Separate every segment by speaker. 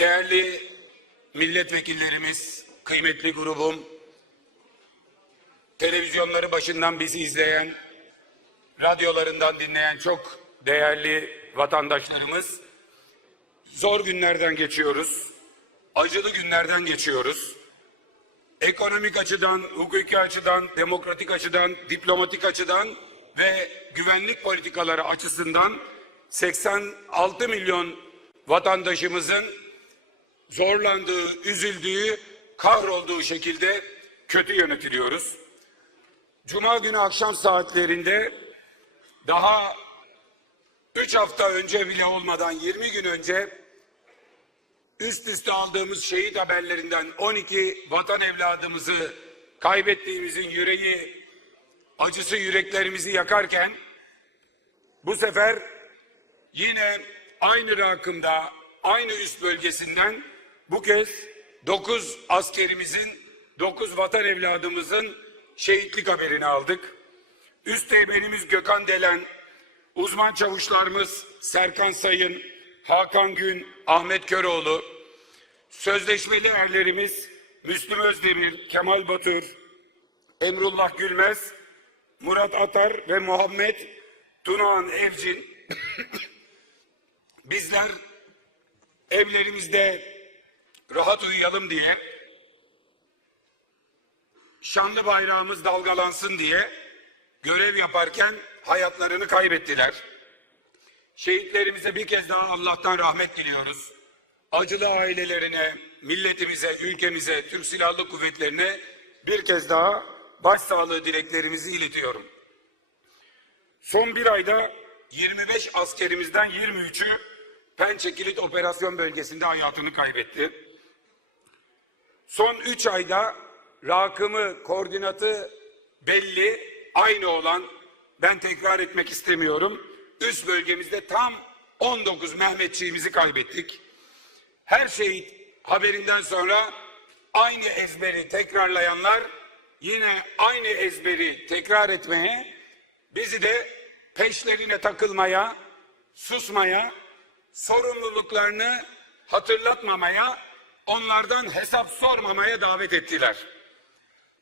Speaker 1: Değerli milletvekillerimiz, kıymetli grubum, televizyonları başından bizi izleyen, radyolarından dinleyen çok değerli vatandaşlarımız, zor günlerden geçiyoruz, acılı günlerden geçiyoruz. Ekonomik açıdan, hukuki açıdan, demokratik açıdan, diplomatik açıdan ve güvenlik politikaları açısından 86 milyon vatandaşımızın zorlandığı, üzüldüğü, kahrolduğu şekilde kötü yönetiliyoruz. Cuma günü akşam saatlerinde daha 3 hafta önce bile olmadan 20 gün önce üst üste aldığımız şehit haberlerinden 12 vatan evladımızı kaybettiğimizin yüreği, acısı yüreklerimizi yakarken bu sefer yine aynı rakımda, aynı üst bölgesinden bu kez 9 askerimizin, 9 vatan evladımızın şehitlik haberini aldık. Üst teğmenimiz Gökhan Delen, uzman çavuşlarımız Serkan Sayın, Hakan Gün, Ahmet Köroğlu, sözleşmeli erlerimiz Müslüm Özdemir, Kemal Batur, Emrullah Gülmez, Murat Atar ve Muhammed Tunağan Evcin bizler evlerimizde rahat uyuyalım diye şanlı bayrağımız dalgalansın diye görev yaparken hayatlarını kaybettiler. Şehitlerimize bir kez daha Allah'tan rahmet diliyoruz. Acılı ailelerine, milletimize, ülkemize, Türk Silahlı Kuvvetlerine bir kez daha başsağlığı dileklerimizi iletiyorum. Son bir ayda 25 askerimizden 23'ü Pençe Kilit Operasyon Bölgesi'nde hayatını kaybetti. Son 3 ayda rakımı, koordinatı belli, aynı olan, ben tekrar etmek istemiyorum. Üst bölgemizde tam 19 Mehmetçiğimizi kaybettik. Her şehit haberinden sonra aynı ezberi tekrarlayanlar yine aynı ezberi tekrar etmeye, bizi de peşlerine takılmaya, susmaya, sorumluluklarını hatırlatmamaya, onlardan hesap sormamaya davet ettiler.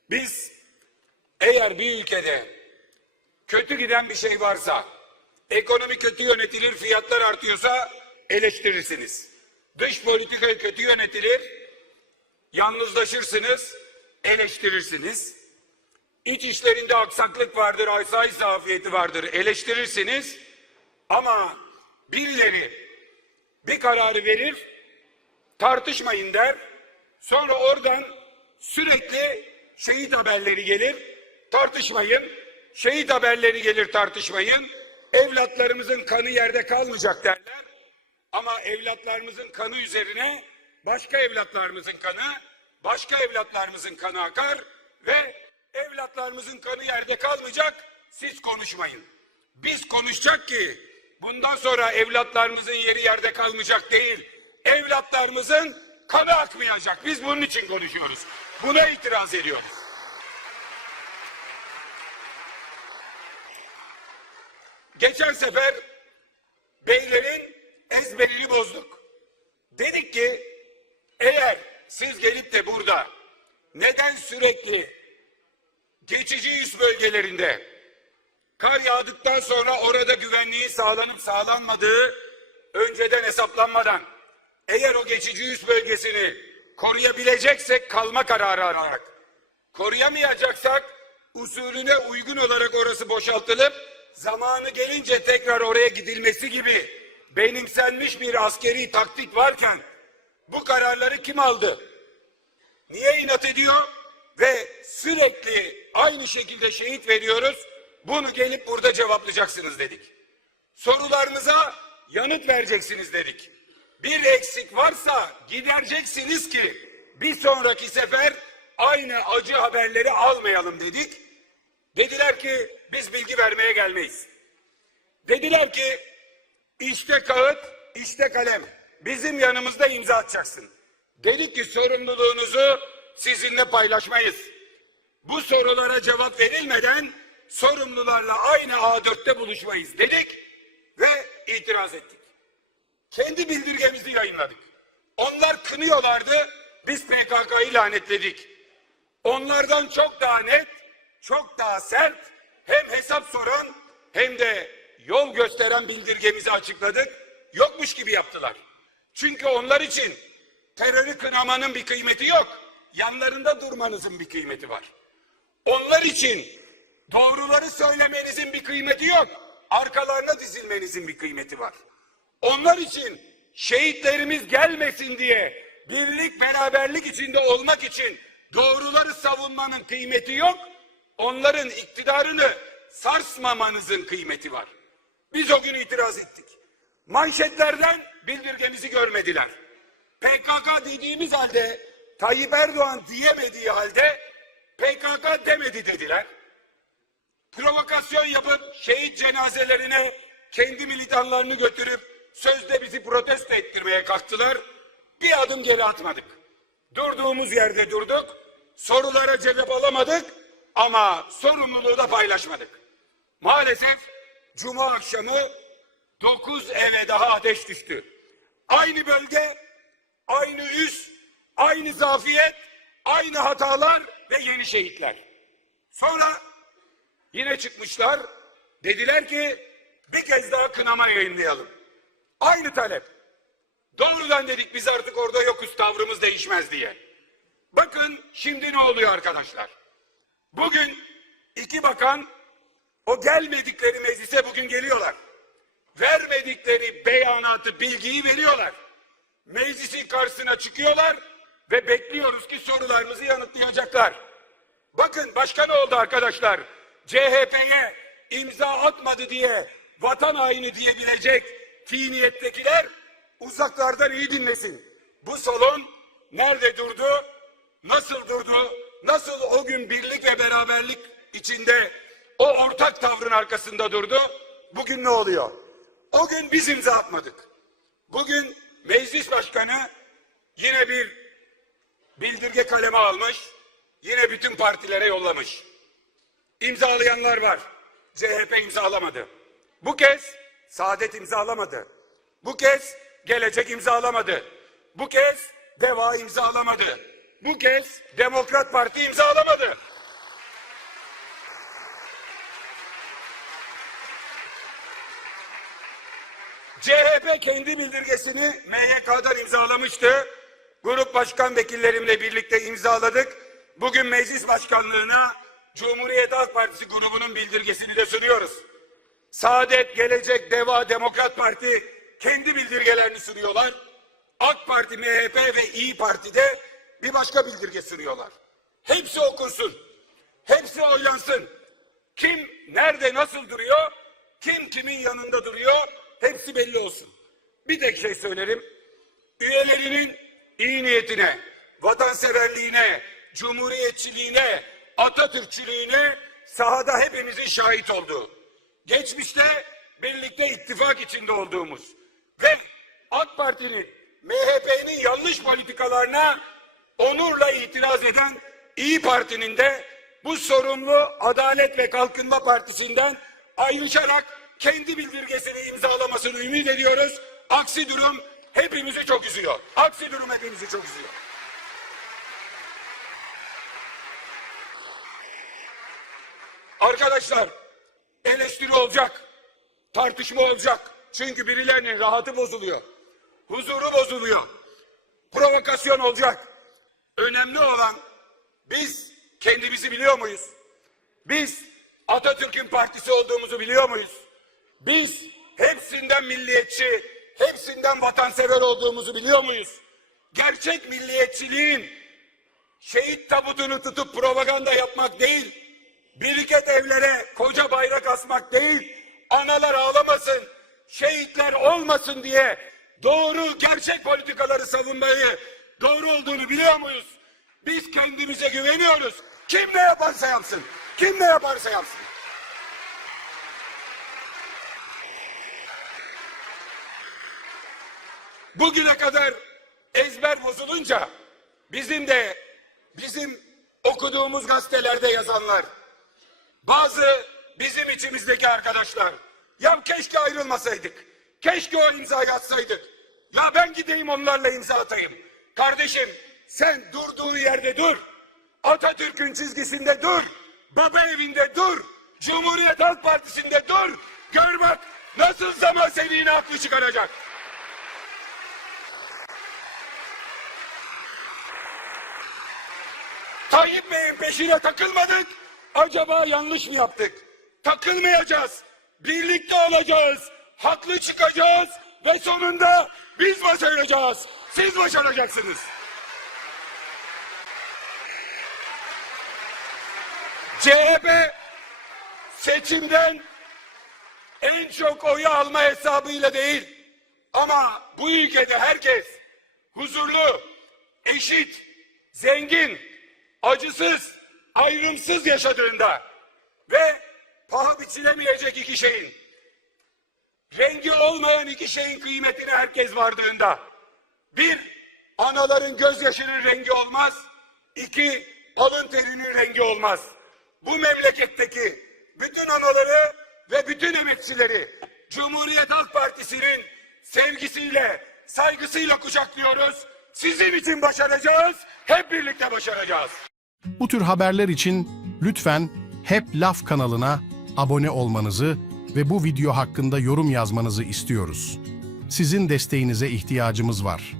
Speaker 1: Biz eğer bir ülkede kötü giden bir şey varsa, ekonomi kötü yönetilir, fiyatlar artıyorsa eleştirirsiniz. Dış politika kötü yönetilir, yalnızlaşırsınız, eleştirirsiniz. İç işlerinde aksaklık vardır, asayiş zafiyeti vardır, eleştirirsiniz. Ama birileri bir kararı verir, tartışmayın der. Sonra oradan sürekli şehit haberleri gelir, tartışmayın. Şehit haberleri gelir, tartışmayın. Evlatlarımızın kanı yerde kalmayacak derler. Ama evlatlarımızın kanı üzerine başka evlatlarımızın kanı, başka evlatlarımızın kanı akar ve evlatlarımızın kanı yerde kalmayacak. Siz konuşmayın. Biz konuşacak ki bundan sonra evlatlarımızın yeri yerde kalmayacak değil. Evlatlarımızın kanı akmayacak. Biz bunun için konuşuyoruz. Buna itiraz ediyoruz. Geçen sefer beylerin ezberini bozduk. Dedik ki eğer siz gelip de burada neden sürekli geçici üs bölgelerinde kar yağdıktan sonra orada güvenliği sağlanıp sağlanmadığı önceden hesaplanmadan eğer o geçici üs bölgesini koruyabileceksek kalma kararı alarak koruyamayacaksak usulüne uygun olarak orası boşaltılıp zamanı gelince tekrar oraya gidilmesi gibi benimsenmiş bir askeri taktik varken bu kararları kim aldı? Niye inat ediyor? Ve sürekli aynı şekilde şehit veriyoruz. Bunu gelip burada cevaplayacaksınız dedik. Sorularınıza yanıt vereceksiniz dedik. Bir eksik varsa gidereceksiniz ki bir sonraki sefer aynı acı haberleri almayalım dedik. Dediler ki biz bilgi vermeye gelmeyiz. Dediler ki işte kağıt, işte kalem. Bizim yanımızda imza atacaksın. Dedik ki sorumluluğunuzu sizinle paylaşmayız. Bu sorulara cevap verilmeden sorumlularla aynı A4'te buluşmayız dedik ve itiraz ettik. Kendi bildirgemizi yayınladık. Onlar kınıyorlardı. Biz PKK'yı lanetledik. Onlardan çok daha net, çok daha sert hem hesap soran hem de yol gösteren bildirgemizi açıkladık. Yokmuş gibi yaptılar. Çünkü onlar için terörü kınamanın bir kıymeti yok. Yanlarında durmanızın bir kıymeti var. Onlar için doğruları söylemenizin bir kıymeti yok. Arkalarına dizilmenizin bir kıymeti var. Onlar için şehitlerimiz gelmesin diye birlik beraberlik içinde olmak için doğruları savunmanın kıymeti yok. Onların iktidarını sarsmamanızın kıymeti var. Biz o gün itiraz ettik. Manşetlerden bildirgemizi görmediler. PKK dediğimiz halde Tayyip Erdoğan diyemediği halde PKK demedi dediler. Provokasyon yapıp şehit cenazelerine kendi militanlarını götürüp sözde bizi protesto ettirmeye kalktılar. Bir adım geri atmadık. Durduğumuz yerde durduk. Sorulara cevap alamadık ama sorumluluğu da paylaşmadık. Maalesef Cuma akşamı 9 eve daha ateş düştü. Aynı bölge, aynı üs, aynı zafiyet, aynı hatalar ve yeni şehitler. Sonra yine çıkmışlar. Dediler ki bir kez daha kınama yayınlayalım. Aynı talep. Doğrudan dedik biz artık orada yokuz tavrımız değişmez diye. Bakın şimdi ne oluyor arkadaşlar. Bugün iki bakan o gelmedikleri meclise bugün geliyorlar. Vermedikleri beyanatı, bilgiyi veriyorlar. Meclisin karşısına çıkıyorlar ve bekliyoruz ki sorularımızı yanıtlayacaklar. Bakın başka ne oldu arkadaşlar? CHP'ye imza atmadı diye vatan haini diyebilecek tiniyettekiler uzaklardan iyi dinlesin. Bu salon nerede durdu? Nasıl durdu? Nasıl o gün birlik ve beraberlik içinde o ortak tavrın arkasında durdu? Bugün ne oluyor? O gün biz imza atmadık. Bugün meclis başkanı yine bir bildirge kaleme almış, yine bütün partilere yollamış. İmzalayanlar var. CHP imzalamadı. Bu kez Saadet imzalamadı. Bu kez Gelecek imzalamadı. Bu kez Deva imzalamadı. Bu kez Demokrat Parti imzalamadı. CHP kendi bildirgesini MYK'dan imzalamıştı. Grup başkan vekillerimle birlikte imzaladık. Bugün meclis başkanlığına Cumhuriyet Halk Partisi grubunun bildirgesini de sunuyoruz. Saadet, Gelecek, Deva, Demokrat Parti kendi bildirgelerini sunuyorlar. AK Parti, MHP ve İyi Parti de bir başka bildirge sunuyorlar. Hepsi okunsun. Hepsi oylansın. Kim nerede nasıl duruyor? Kim kimin yanında duruyor? Hepsi belli olsun. Bir tek şey söylerim. Üyelerinin iyi niyetine, vatanseverliğine, cumhuriyetçiliğine, Atatürkçülüğüne sahada hepimizin şahit olduğu. Geçmişte birlikte ittifak içinde olduğumuz ve AK Parti'nin, MHP'nin yanlış politikalarına onurla itiraz eden İyi Parti'nin de bu sorumlu Adalet ve Kalkınma Partisi'nden ayrışarak kendi bildirgesini imzalamasını ümit ediyoruz. Aksi durum hepimizi çok üzüyor. Aksi durum hepimizi çok üzüyor. Arkadaşlar eleştiri olacak. Tartışma olacak. Çünkü birilerinin rahatı bozuluyor. Huzuru bozuluyor. Provokasyon olacak. Önemli olan biz kendimizi biliyor muyuz? Biz Atatürk'ün partisi olduğumuzu biliyor muyuz? Biz hepsinden milliyetçi, hepsinden vatansever olduğumuzu biliyor muyuz? Gerçek milliyetçiliğin şehit tabutunu tutup propaganda yapmak değil, biriket evlere koca bayrak asmak değil, analar ağlamasın, şehitler olmasın diye doğru gerçek politikaları savunmayı doğru olduğunu biliyor muyuz? Biz kendimize güveniyoruz. Kim ne yaparsa yapsın. Kim ne yaparsa yapsın. Bugüne kadar ezber bozulunca bizim de bizim okuduğumuz gazetelerde yazanlar bazı bizim içimizdeki arkadaşlar ya keşke ayrılmasaydık. Keşke o imzayı atsaydık. Ya ben gideyim onlarla imza atayım. Kardeşim sen durduğun yerde dur. Atatürk'ün çizgisinde dur. Baba evinde dur. Cumhuriyet Halk Partisi'nde dur. Gör bak nasıl zaman seni haklı çıkaracak. Tayyip Bey'in peşine takılmadık. Acaba yanlış mı yaptık? Takılmayacağız. Birlikte olacağız. Haklı çıkacağız. Ve sonunda biz başaracağız. Siz başaracaksınız. CHP seçimden en çok oyu alma hesabıyla değil. Ama bu ülkede herkes huzurlu, eşit, zengin, acısız, ayrımsız yaşadığında ve paha biçilemeyecek iki şeyin, rengi olmayan iki şeyin kıymetini herkes vardığında, bir, anaların gözyaşının rengi olmaz, iki, alın terinin rengi olmaz. Bu memleketteki bütün anaları ve bütün emekçileri Cumhuriyet Halk Partisi'nin sevgisiyle, saygısıyla kucaklıyoruz. Sizin için başaracağız, hep birlikte başaracağız.
Speaker 2: Bu tür haberler için lütfen Hep Laf kanalına abone olmanızı ve bu video hakkında yorum yazmanızı istiyoruz. Sizin desteğinize ihtiyacımız var.